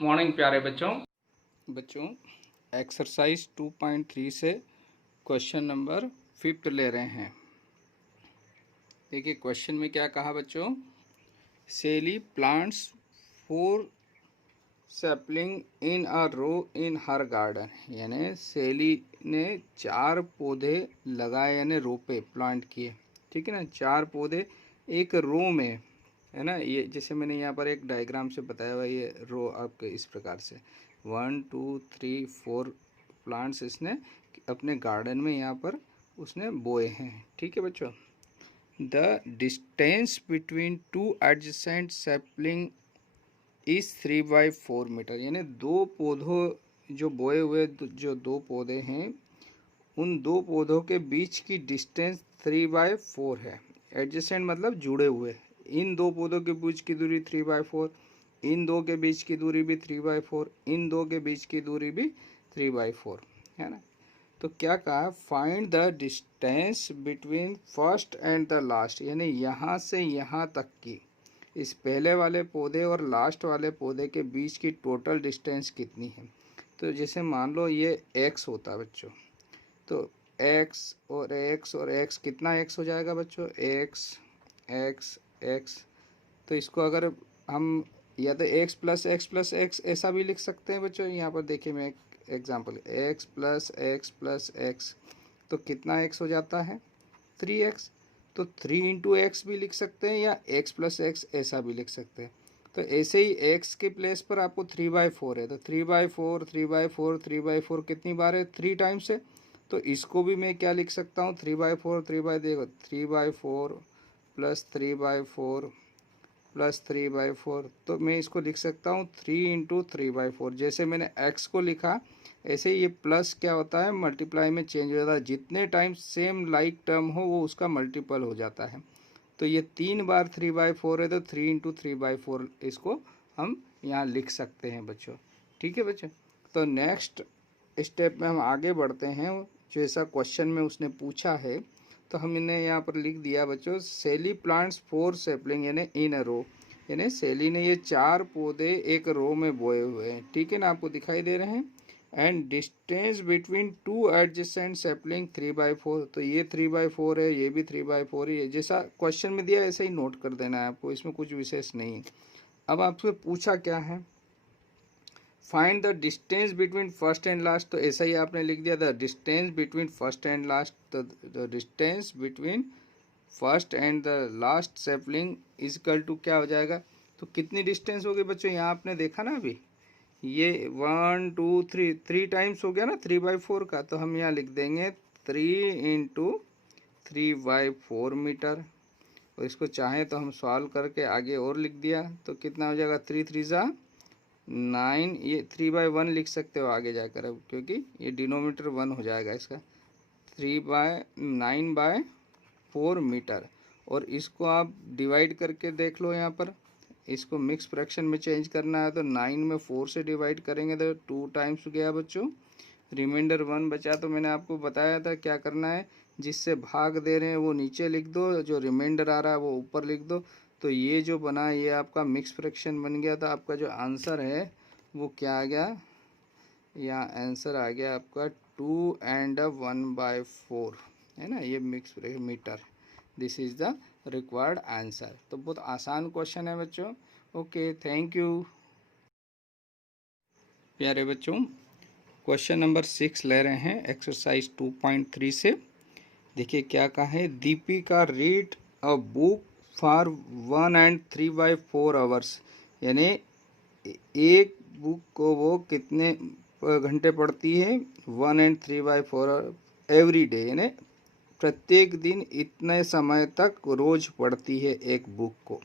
Morning प्यारे बच्चों exercise 2.3 से क्वेश्चन नंबर 5 ले रहे हैं। देखिए क्वेश्चन में क्या कहा बच्चों, सेली प्लांट्स 4 सैपलिंग इन अ रो इन हर गार्डन। यानी सेली ने 4 पौधे लगाए, यानी रोपे प्लांट किए, ठीक है ना। 4 पौधे एक रो में, है ना। ये जैसे मैंने यहाँ पर एक डायग्राम से बताया हुआ, ये रो आपके इस प्रकार से 1 2 3 4 प्लांट्स इसने अपने गार्डन में यहाँ पर उसने बोए हैं, ठीक है बच्चों। The distance between 2 adjacent sapling is 3/4 metre. यानी 2 पौधों जो बोए हुए जो 2 पौधे हैं, उन 2 पौधों के बीच की डिस्टेंस 3/4 है। एडजेसेंट मतलब जुड़े हुए, इन 2 पौधों के बीच की दूरी 3/4, इन 2 के बीच की दूरी भी 3/4, इन 2 के बीच की दूरी भी 3/4, है ना। तो क्या कहा, find the distance between first and the last. यानी यहाँ से यहाँ तक की इस पहले वाले पौधे और लास्ट वाले पौधे के बीच की टोटल डिस्टेंस कितनी है। तो जैसे मान लो ये x होता है बच्चों, तो x और x और x, कितना x हो जाएगा बच्चों, x x x। तो इसको अगर हम या तो x plus x plus x ऐसा भी लिख सकते हैं बच्चों। यहाँ पर देखिए मैं एक example, x plus x plus x, तो कितना x हो जाता है, 3x। तो 3 इंटू एक्स भी लिख सकते हैं या x प्लस एक्स ऐसा भी लिख सकते हैं। तो ऐसे ही x के प्लेस पर आपको 3/4 है, तो 3/4 3/4 3/4 कितनी बार है, 3 टाइम्स है। तो इसको भी मैं क्या लिख सकता हूँ, 3/4 देखो 3/4 प्लस 3/4 प्लस 3/4। तो मैं इसको लिख सकता हूँ 3 इंटू 3/4। जैसे मैंने x को लिखा, ऐसे ये प्लस क्या होता है, मल्टीप्लाई में चेंज हो जाता है। जितने टाइम सेम लाइक टर्म हो वो उसका मल्टीपल हो जाता है। तो ये 3 बार 3/4 है, तो 3 इंटू 3/4 इसको हम यहाँ लिख सकते हैं बच्चों, ठीक है बच्चों। तो नेक्स्ट स्टेप में हम आगे बढ़ते हैं। जैसा क्वेश्चन में उसने पूछा है, तो हमने यहाँ पर लिख दिया बच्चों, सेली प्लांट्स 4 सैपलिंग यानी इन अ रो। यानी सेली ने ये 4 पौधे एक रो में बोए हुए हैं, ठीक है ना, आपको दिखाई दे रहे हैं। And distance between 2 adjacent sapling 3/4। तो ये 3/4 है, ये भी 3/4 ही है। जैसा क्वेश्चन में दिया ऐसा ही नोट कर देना है आपको, इसमें कुछ विशेष नहीं है। अब आपसे पूछा क्या है, find the distance between first and last. तो ऐसा ही आपने लिख दिया, the distance between first and last. तो the distance between first and the last sapling is equal to क्या हो जाएगा। तो कितनी डिस्टेंस होगी बच्चों, यहाँ आपने देखा ना अभी, ये 1 2 3 टाइम्स हो गया ना 3/4 का। तो हम यहाँ लिख देंगे 3 इंटू 3/4 मीटर। और इसको चाहें तो हम सॉल्व करके आगे और लिख दिया, तो कितना हो जाएगा, 3 3 जा 9। ये 3/1 लिख सकते हो आगे जाकर, अब क्योंकि ये डिनोमीटर 1 हो जाएगा इसका, 3/9/4 मीटर। और इसको आप डिवाइड करके देख लो, यहाँ पर इसको मिक्स फ्रैक्शन में चेंज करना है, तो 9 में 4 से डिवाइड करेंगे तो 2 टाइम्स गया बच्चों, रिमाइंडर 1 बचा। तो मैंने आपको बताया था क्या करना है, जिससे भाग दे रहे हैं वो नीचे लिख दो, जो रिमाइंडर आ रहा है वो ऊपर लिख दो। तो ये जो बना ये आपका मिक्स फ्रैक्शन बन गया। तो आपका जो आंसर है वो क्या आ गया, यहाँ आंसर आ गया आपका 2 and 1/4, है ना, ये mix metre. This is the required answer. तो बहुत आसान क्वेश्चन है बच्चों। ओके, थैंक यू प्यारे बच्चों। क्वेश्चन नंबर 6 ले रहे हैं एक्सरसाइज 2.3 से। देखिए क्या कहा है, Deepika read a book for 1 and 3/4 hours. यानी एक बुक को वो कितने घंटे पढ़ती है, 1 and 3/4 एवरी डे। यानी प्रत्येक दिन इतने समय तक रोज पढ़ती है एक बुक को।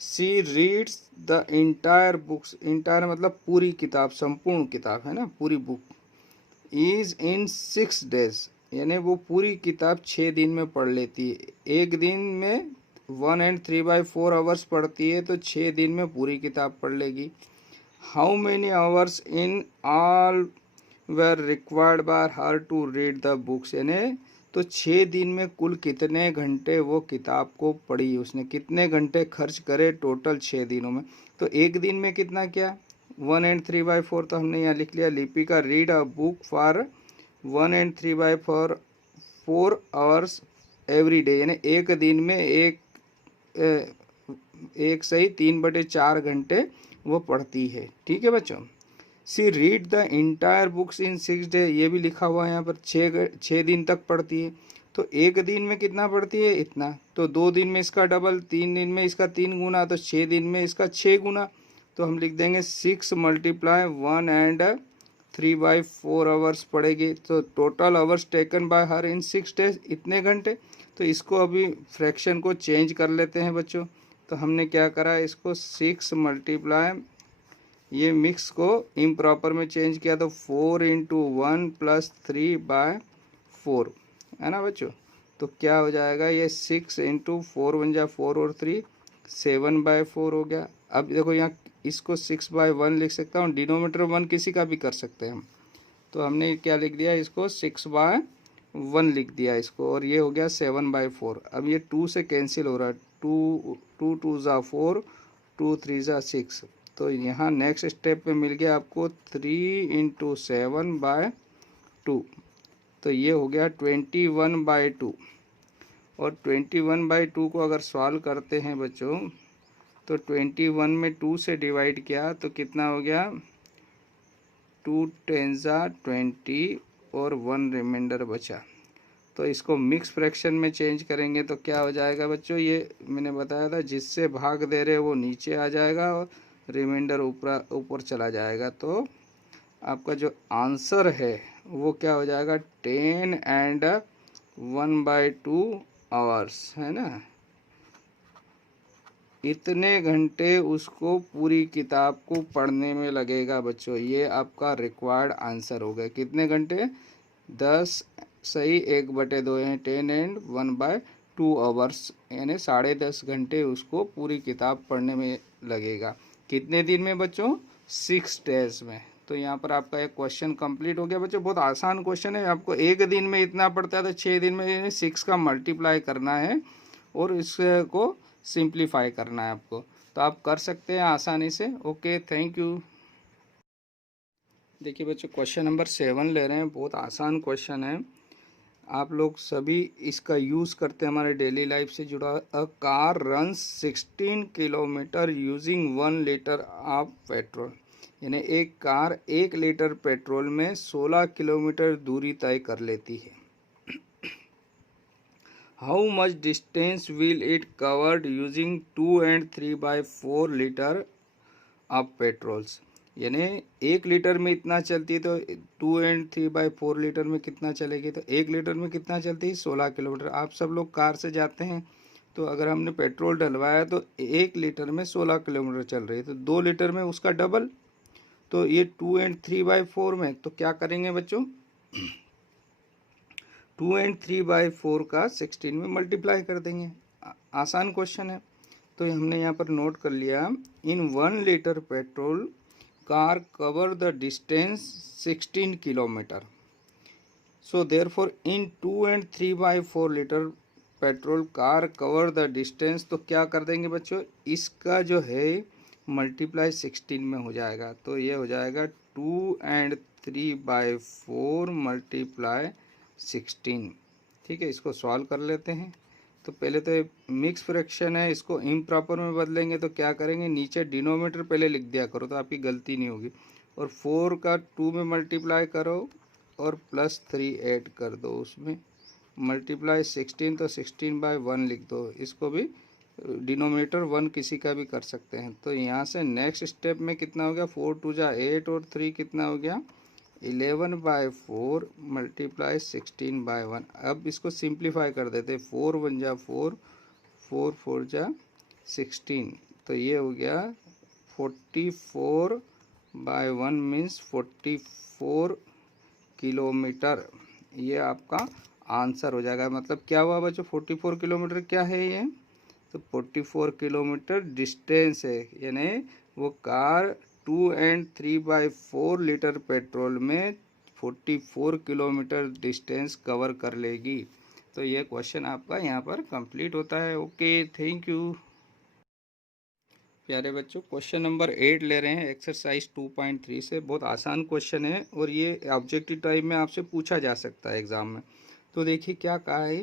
She reads the entire books, entire मतलब पूरी किताब, संपूर्ण किताब, है ना, पूरी बुक। इज इन 6 डेज, यानी वो पूरी किताब 6 दिन में पढ़ लेती है। एक दिन में 1 and 3/4 आवर्स पढ़ती है, तो 6 दिन में पूरी किताब पढ़ लेगी। How many hours in all were required by her to read the books. यानी तो 6 दिन में कुल कितने घंटे वो किताब को पढ़ी, उसने कितने घंटे खर्च करे टोटल 6 दिनों में। तो एक दिन में कितना किया, 1 and 3/4 तो हमने यहाँ लिख लिया। Lipika read a book for 1 and 3/4 4 hours every day, यानी एक दिन में एक सही 3/4 घंटे वो पढ़ती है। ठीक है बच्चों। See read the entire books in 6 day, ये भी लिखा हुआ है यहाँ पर, 6 दिन तक पढ़ती है। तो एक दिन में कितना पढ़ती है? इतना। तो 2 दिन में इसका डबल, 3 दिन में इसका 3 गुना, तो 6 दिन में इसका 6 गुना। तो हम लिख देंगे 6 × 1 and 3/4 आवर्स पढ़ेगी। तो total hours taken by her in 6 days, इतने घंटे। तो इसको अभी फ्रैक्शन को चेंज कर लेते हैं बच्चों। तो हमने क्या करा, इसको 6 × ये मिक्स को इम्प्रॉपर में चेंज किया, तो 4 × 1 + 3/4 है ना बच्चों। तो क्या हो जाएगा, ये 6 × 4 × 1 = 4 और 3 7/4 हो गया। अब देखो यहाँ इसको 6/1 लिख सकता हूँ, डिनोमीटर 1 किसी का भी कर सकते हैं हम। तो हमने क्या लिख दिया, इसको 6/1 लिख दिया इसको, और ये हो गया 7/4। अब ये 2 से कैंसिल हो रहा है, 2 2 = 4, 2 3 = 6। तो यहाँ नेक्स्ट स्टेप पे मिल गया आपको 3 × 7/2। तो ये हो गया 21/2। और 21/2 को अगर सॉल्व करते हैं बच्चों, तो 21 में 2 से डिवाइड किया तो कितना हो गया, 2 10 = 20 और 1 रिमाइंडर बचा। तो इसको मिक्स फ्रैक्शन में चेंज करेंगे तो क्या हो जाएगा बच्चों, ये मैंने बताया था, जिससे भाग दे रहे वो नीचे आ जाएगा और रिमाइंडर ऊपर चला जाएगा। तो आपका जो आंसर है वो क्या हो जाएगा, 10 and 1/2 आवर्स, है ना। इतने घंटे उसको पूरी किताब को पढ़ने में लगेगा बच्चों। ये आपका रिक्वायर्ड आंसर हो गया। कितने घंटे? 10 सही 1/2 है, 10 and 1/2 आवर्स, यानी 10.5 घंटे उसको पूरी किताब पढ़ने में लगेगा। कितने दिन में बच्चों? 6 डेज में। तो यहाँ पर आपका एक क्वेश्चन कंप्लीट हो गया बच्चों। बहुत आसान क्वेश्चन है। आपको एक दिन में इतना पड़ता है तो 6 दिन में 6 का मल्टीप्लाई करना है और इसको सिंप्लीफाई करना है आपको। तो आप कर सकते हैं आसानी से। Okay, thank you. देखिए बच्चों, क्वेश्चन नंबर 7 ले रहे हैं। बहुत आसान क्वेश्चन है, आप लोग सभी इसका यूज़ करते हैं हमारे डेली लाइफ से जुड़ा। A car runs 16 kilometre using 1 litre of petrol, यानी एक कार 1 लीटर पेट्रोल में 16 किलोमीटर दूरी तय कर लेती है। How much distance will it covered using 2 and 3/4 litre of patrols, यानी 1 लीटर में इतना चलती है तो 2 and 3/4 लीटर में कितना चलेगी। तो 1 लीटर में कितना चलती है, 16 किलोमीटर। आप सब लोग कार से जाते हैं, तो अगर हमने पेट्रोल डलवाया तो 1 लीटर में 16 किलोमीटर चल रही है, तो 2 लीटर में उसका डबल। तो ये 2 and 3/4 में, तो क्या करेंगे बच्चों, 2 and 3/4 का 16 में मल्टीप्लाई कर देंगे। आसान क्वेश्चन है। तो हमने यहाँ पर नोट कर लिया, इन 1 litre petrol car cover the distance 16 kilometre. So therefore in 2 and 3/4 litre petrol car cover the distance, तो क्या कर देंगे बच्चों, इसका जो है मल्टीप्लाई 16 में हो जाएगा। तो ये हो जाएगा 2 and 3/4 मल्टीप्लाई 16। ठीक है, इसको सॉल्व कर लेते हैं। तो पहले तो ये मिक्स फ्रैक्शन है, इसको इम्प्रॉपर में बदलेंगे तो क्या करेंगे, नीचे डिनोमीटर पहले लिख दिया करो तो आपकी गलती नहीं होगी। और 4 का 2 में मल्टीप्लाई करो और +3 ऐड कर दो उसमें, मल्टीप्लाई 16, तो 16/1 लिख दो। इसको भी डिनोमीटर 1 किसी का भी कर सकते हैं। तो यहाँ से नेक्स्ट स्टेप में कितना हो गया, 4 2 = 8 और 3 कितना हो गया, 11/4 मल्टीप्लाई 16/1। अब इसको सिंप्लीफाई कर देते, 4 1 = 4, 4 4 = 16। तो ये हो गया 44/1 मीन्स 44 किलोमीटर। ये आपका आंसर हो जाएगा। मतलब क्या हुआ बच्चों, 44 किलोमीटर क्या है ये, तो 44 किलोमीटर डिस्टेंस है, यानी वो कार 2 and 3/4 लीटर पेट्रोल में 44 किलोमीटर डिस्टेंस कवर कर लेगी। तो ये क्वेश्चन आपका यहाँ पर कंप्लीट होता है। Okay, thank you. प्यारे बच्चों, क्वेश्चन नंबर 8 ले रहे हैं एक्सरसाइज 2.3 से। बहुत आसान क्वेश्चन है और ये ऑब्जेक्टिव टाइप में आपसे पूछा जा सकता है एग्जाम में। तो देखिए क्या कहा है,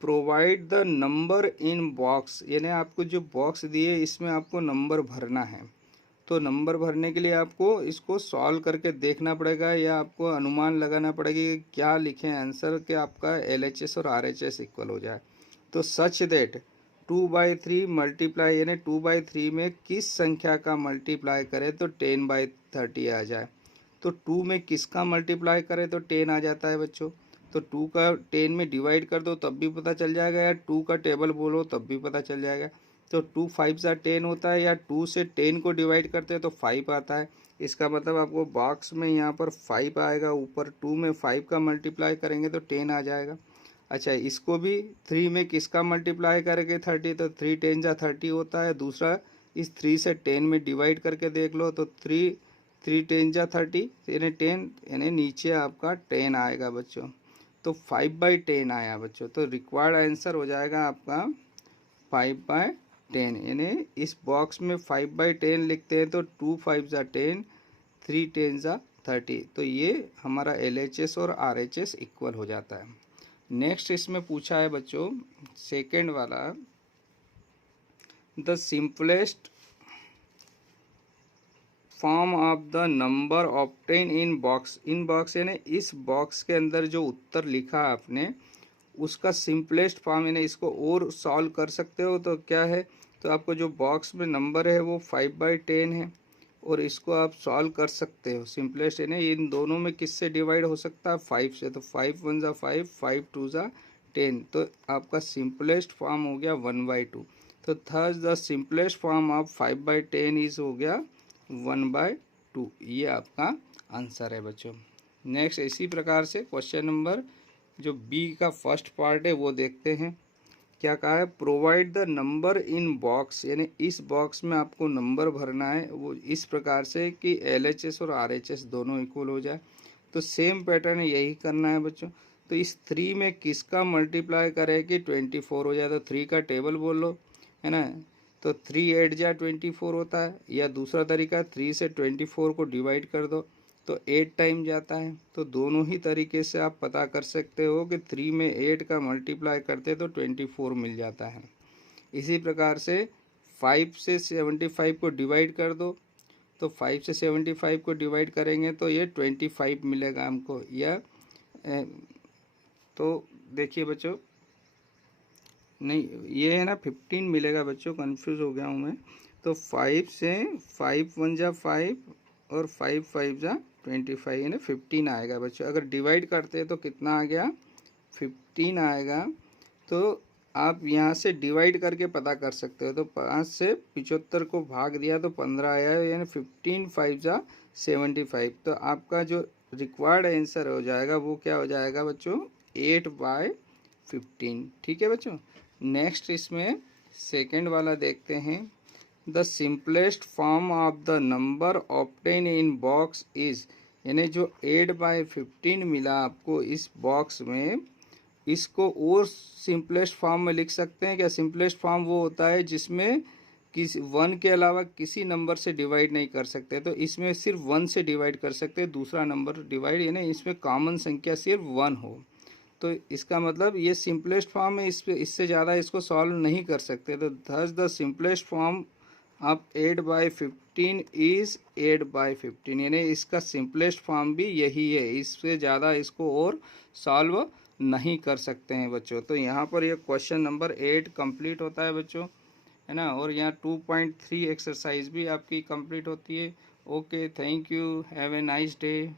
provide the number in box, यानी आपको जो बॉक्स दिए इसमें आपको नंबर भरना है। तो नंबर भरने के लिए आपको इसको सॉल्व करके देखना पड़ेगा या आपको अनुमान लगाना पड़ेगा कि क्या लिखें आंसर कि आपका LHS और RHS इक्वल हो जाए। तो सच दैट 2/3 मल्टीप्लाई, यानी 2/3 में किस संख्या का मल्टीप्लाई करें तो 10/30 आ जाए। तो 2 में किसका मल्टीप्लाई करें तो 10 आ जाता है बच्चों। तो 2 का 10 में डिवाइड कर दो तब भी पता चल जाएगा, या 2 का टेबल बोलो तब भी पता चल जाएगा। तो 2 5 सा 10 होता है, या 2 से 10 को डिवाइड करते हैं तो 5 आता है। इसका मतलब आपको बॉक्स में यहाँ पर 5 आएगा, ऊपर 2 में 5 का मल्टीप्लाई करेंगे तो 10 आ जाएगा। अच्छा, इसको भी 3 में किसका मल्टीप्लाई करेंगे 30, तो 3 10 जा 30 होता है। दूसरा इस 3 से 10 में डिवाइड करके देख लो तो 3 10 जा 30, यानी 10, यानी नीचे आपका 10 आएगा बच्चों। तो 5/10 आया बच्चों। तो रिक्वायर्ड आंसर हो जाएगा आपका 5/10, यानी इस बॉक्स में 5/10 लिखते हैं तो 2 5 जा 10, 3 10 जा 30। तो ये हमारा LHS और RHS इक्वल हो जाता है। नेक्स्ट इसमें पूछा है बच्चों सेकेंड वाला, the simplest form of the number obtain in box. In box यानी इस बॉक्स के अंदर जो उत्तर लिखा आपने उसका सिंपलेस्ट फॉर्म, यानी इसको और सॉल्व कर सकते हो तो क्या है, तो आपको जो बॉक्स में नंबर है वो 5/10 है और इसको आप सॉल्व कर सकते हो। सिंपलेस्ट यानी इन दोनों में किससे डिवाइड हो सकता है 5 से। तो 5 1 जा 5, 5 2 जा 10। तो आपका सिंपलेस्ट फॉर्म हो गया 1/2। तो third the simplest form of 5/10 is हो गया 1/2। ये आपका आंसर है बच्चों। नेक्स्ट इसी प्रकार से क्वेश्चन नंबर जो बी का फर्स्ट पार्ट है वो देखते हैं। क्या कहा है, provide the number in box, यानी इस बॉक्स में आपको नंबर भरना है वो इस प्रकार से कि LHS और RHS दोनों इक्वल हो जाए। तो सेम पैटर्न यही करना है बच्चों। तो इस 3 में किसका मल्टीप्लाई करें कि 24 हो जाए, तो 3 का टेबल बोल लो, है ना। तो 3 8 जा 24 होता है, या दूसरा तरीका 3 से 24 को डिवाइड कर दो तो 8 टाइम जाता है। तो दोनों ही तरीके से आप पता कर सकते हो कि 3 में 8 का मल्टीप्लाई करते तो 24 मिल जाता है। इसी प्रकार से 5 से 75 को डिवाइड कर दो, तो 5 से 75 को डिवाइड करेंगे तो ये 25 मिलेगा हमको। या तो देखिए बच्चों, नहीं ये है ना 15 मिलेगा बच्चों, कंफ्यूज हो गया हूँ मैं। तो 5 से 5 1 जा 5 और 5 5 जा 25, यानी 15 आएगा बच्चों। अगर डिवाइड करते हैं तो कितना आ गया 15 आएगा। तो आप यहाँ से डिवाइड करके पता कर सकते हो। तो 5 से 75 को भाग दिया तो 15 आया, यानी 15 5 जा 75। तो आपका जो रिक्वायर्ड आंसर हो जाएगा वो क्या हो जाएगा बच्चों 8/15। ठीक है बच्चों। नेक्स्ट इसमें सेकेंड वाला देखते हैं, the simplest form of the number obtain in box is, यानी जो 8/15 मिला आपको इस बॉक्स में, इसको और सिंपलेस्ट फॉर्म में लिख सकते हैं क्या। सिंपलेस्ट फॉर्म वो होता है जिसमें किसी 1 के अलावा किसी नंबर से डिवाइड नहीं कर सकते। तो इसमें सिर्फ 1 से डिवाइड कर सकते हैं, दूसरा नंबर डिवाइड, यानी इसमें कॉमन संख्या सिर्फ 1 हो। तो इसका मतलब ये सिंपलेस्ट फॉर्म है, इससे ज़्यादा इसको सॉल्व नहीं कर सकते। तो thus the simplest form of 8/15 is 8/15, यानी इसका सिंपलेस्ट फॉर्म भी यही है, इससे ज़्यादा इसको और सॉल्व नहीं कर सकते हैं बच्चों। तो यहाँ पर ये क्वेश्चन नंबर 8 कंप्लीट होता है बच्चों, है ना। और यहाँ 2.3 एक्सरसाइज भी आपकी कंप्लीट होती है। Okay, thank you, have a nice day.